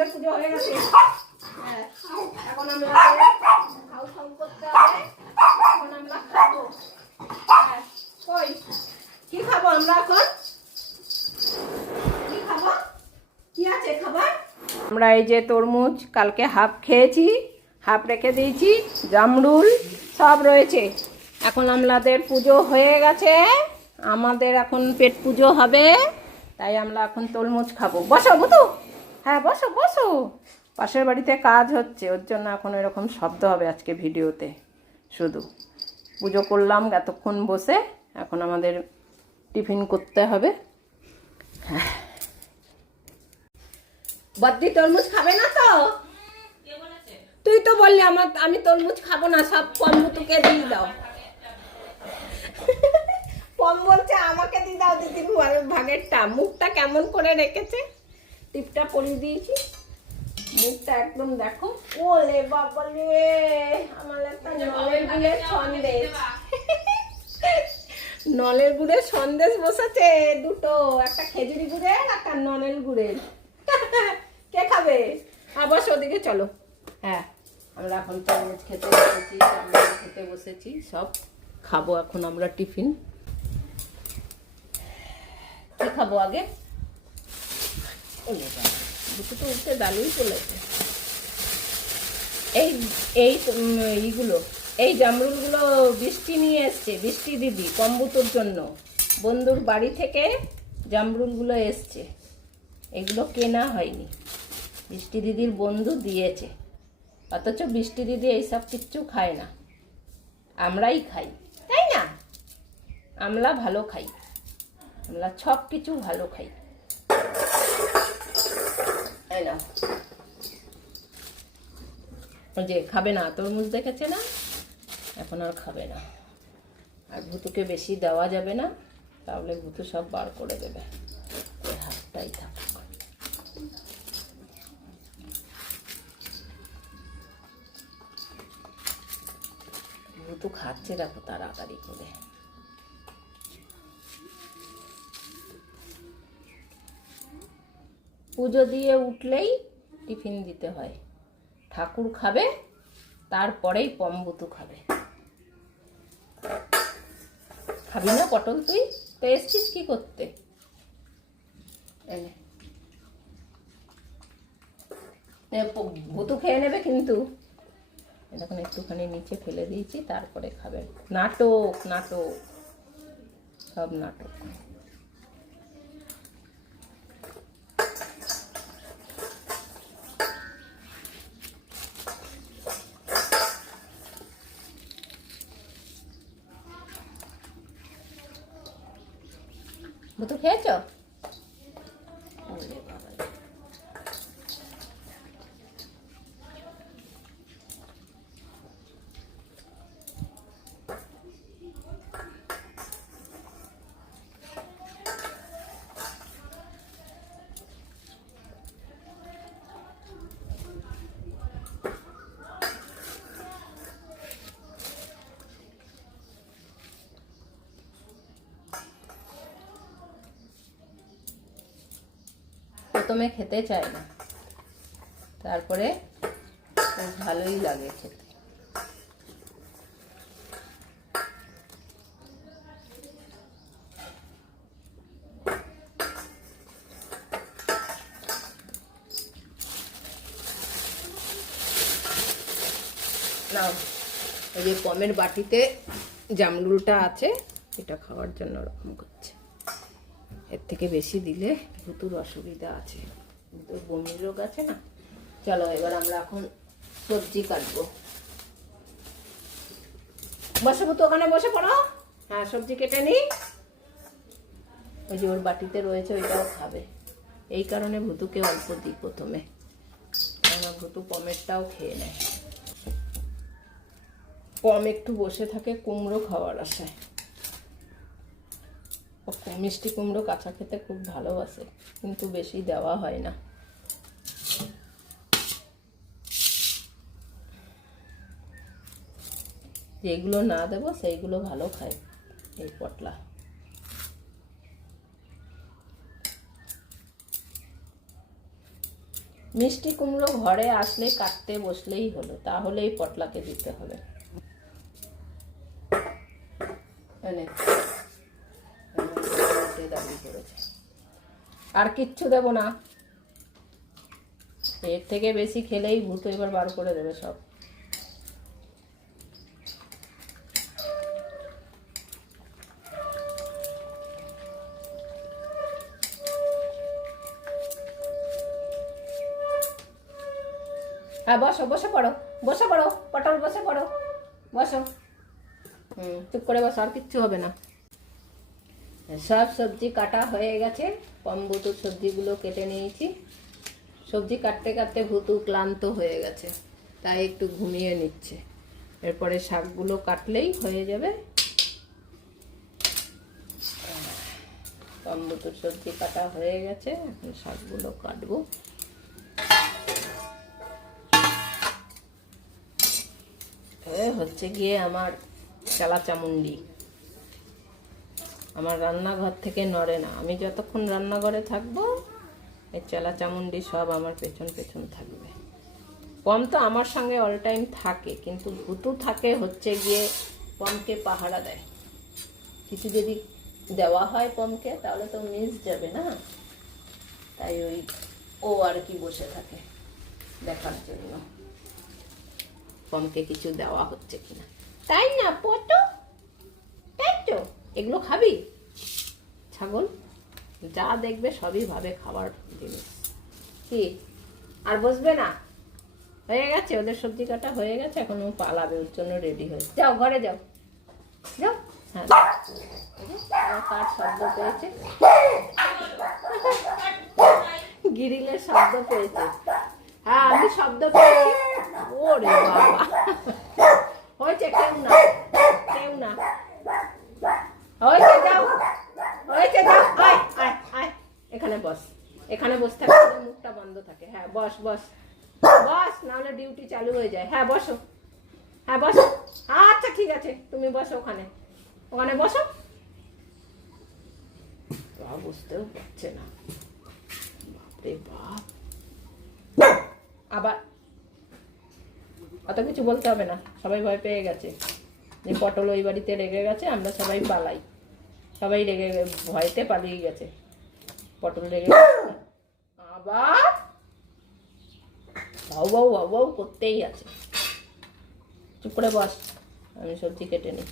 আমাদের পুজো হয়ে গেছে। হ্যাঁ, এখন আমরা খাও খাও করতে হবে। এখন আমরা খাবো। হ্যাঁ, কই কি খাবো আমরা এখন? কি খাবো? কি আছে খাবার? আমরা এই যে তরমুজ কালকে হাফ খেয়েছি, হাফ রেখে দিয়েছি, জামরুল সব রয়েছে। এখন আমাদের পুজো হয়ে গেছে, আমাদের এখন পেট পুজো হবে, তাই আমরা এখন তরমুজ খাবো। বসো বুতু, হ্যাঁ বসো বসো। পাশের বাড়িতে কাজ হচ্ছে, ওর জন্য এখন এরকম শব্দ হবে আজকে ভিডিওতে। শুধু পুজো করলাম এতক্ষণ বসে, এখন আমাদের টিফিন করতে হবে। হ্যাঁ, বদ্দি তরমুজ খাবে না তো? তুই তো বললি আমি তরমুজ খাবো না, সব পম বুতুকে দিয়ে দাও। পম বলছে আমাকে দিয়ে দাও দিদির ভাগেরটা। মুখটা কেমন করে রেখেছে, টিপটা পরিয়ে দিয়েছি, মুখটা একদম দেখো। ওলে বাবা রে, আমার একটা নলের গুড়ের সন্দেশ, নলের গুড়ের সন্দেশ বসেছে দুটো, একটা খেজুরি গুড়ের একটা নলের গুড়ের। কে খাবে? আবার ওদিকে চলো। হ্যাঁ, আমরা এখন তরমুজ খেতে বসেছি, আমরা খেতে বসেছি, সব খাবো এখন আমরা টিফিন। কি খাবো আগে? দুটো তো উঠে দালুই চলেছে। এই এই এইগুলো, এই জামরুলগুলো বৃষ্টি নিয়ে এসছে, বৃষ্টি দিদি কম্বুতোর জন্য বন্ধুর বাড়ি থেকে জামরুলগুলো এসছে। এগুলো কেনা হয়নি, বৃষ্টি দিদির বন্ধু দিয়েছে। অথচ বৃষ্টি দিদি এইসব কিচ্ছু খায় না, আমরাই খাই, তাই না? আমরা ভালো খাই, আমরা সব কিছু ভালো খাই, তাই না? যে খাবে না তরমুজ দেখেছে না, এখন আর খাবে না। আর ভুতুকে বেশি দেওয়া যাবে না, তাহলে ভুতু সব বার করে দেবে। হাতটাই থাক। ভুতু খাচ্ছে দেখো তাড়াতাড়ি করে। পুজো দিয়ে উঠলেই টিফিন দিতে হয়। ঠাকুর খাবে, তারপরেই পম্বুতু খাবে। খাবি না পটল? তুই তো এসছিস কি করতে? ভুতু খেয়ে নেবে কিন্তু। এখন একটুখানি নিচে ফেলে দিয়েছি, তারপরে খাবেন। নাটক নাটক, সব নাটক। ভুতু খেয়েছ? প্রথমে খেতে চায় না, তারপরে খুব ভালোই লাগে খেতে। নাও, এই যে পমের বাটিতে জামরুলটা আছে, এটা খাওয়ার জন্য ওরকম করছে। এর থেকে বেশি দিলে ভুতুর অসুবিধা আছে, কিন্তু বমির রোগ আছে না। চলো এবার আমরা এখন সবজি কাটবো। বসে ভুতু, ওখানে বসে পড়ো। হ্যাঁ, সবজি কেটে নিই। ওই যে ওর বাটিতে রয়েছে, ওইটাও খাবে। এই কারণে ভুতুকে অল্প দিই প্রথমে, কেননা ভুতু পমেরটাও খেয়ে নেয়। পম একটু বসে থাকে কুমড়ো খাওয়ার আশায়। মিষ্টি কুমড়ো কাঁচা খেতে খুব ভালোবাসে, কিন্তু বেশি দেওয়া হয় না। যেগুলো না দেবো সেইগুলো ভালো খায় এই পটলা। মিষ্টি কুমড়ো ঘরে আসলে কাটতে বসলেই হলো, তাহলেই পটলাকে দিতে হবে। দাবি করেছে আর কিচ্ছু দেব না, এর থেকে বেশি খেলেই ভূত এবার বার করে দেবে সব। হ্যাঁ বসো, বসে পড়ো, বসে পড়ো পটল, বসে পড়ো, বসো। চুপ করে বসো, আর কিচ্ছু হবে না। সব সবজি কাটা হয়ে গেছে, ভুতুর সবজিগুলো কেটে নিয়েছি। সবজি কাটতে কাটতে ভুতু ক্লান্ত হয়ে গেছে, তাই একটু ঘুমিয়ে নিচ্ছে। এরপরে শাকগুলো কাটলেই হয়ে যাবে। ভুতুর সবজি কাটা হয়ে গেছে, এখন শাকগুলো কাটবো। হচ্ছে গিয়ে আমার চালা চামুন্ডি, আমার রান্নাঘর থেকে নড়ে না। আমি যতক্ষণ রান্নাঘরে থাকবো এই চেলা চামুন্ডি সব আমার পেছন পেছন থাকবে। পম তো আমার সঙ্গে অল টাইম থাকে, কিন্তু ভুতু থাকে হচ্ছে গিয়ে পমকে পাহারা দেয়। কিছু যদি দেওয়া হয় পমকে তাহলে তো মিস যাবে না, তাই ও আর কি বসে থাকে দেখার জন্য পমকে কিছু দেওয়া হচ্ছে কিনা। তাই না পটু? তাই তো, এগুলো খাবি? ছাগল যা দেখবে সবই ভাবে খাবার জিনিস। কি আর বসবে না? হয়ে গেছে, ওদের সবজি কাটা হয়ে গেছে, এখন ও পালাবে, ওর জন্য রেডি হয়ে যাও, ঘরে যাও, যাও। হ্যাঁ কার শব্দ পেয়েছে, গিরিলের শব্দ পেয়েছে। হ্যাঁ আমি শব্দ পেয়েছি। ওরে বাবা, হয়েছে, কেউ না, কেউ না, হয়েছে, যাও, হয়েছে, যাও, আয় আয় আয়, এখানে বস, এখানে বসে থাকে, মুখটা বন্ধ থাকে। হ্যাঁ বস বস বস, নাহলে ডিউটি চালু হয়ে যায়। হ্যাঁ বসো, হ্যাঁ বসো, আচ্ছা ঠিক আছে, তুমি বসো ওখানে, ওখানে বসো। বুঝতেও পারছে না, বাপরে বাপ। আবার অত কিছু বলতে হবে না, সবাই ভয় পেয়ে গেছে যে পটল ওই বাড়িতে রেগে গেছে, আমরা সবাই পালাই, সবাই রেগে ভয়তে পালিয়ে গেছে। পটল রেগে আবার বাউ বাউ বাউ বাউ করতেই আছে। চুপ করে বস, আমি সবজি কেটে নিই।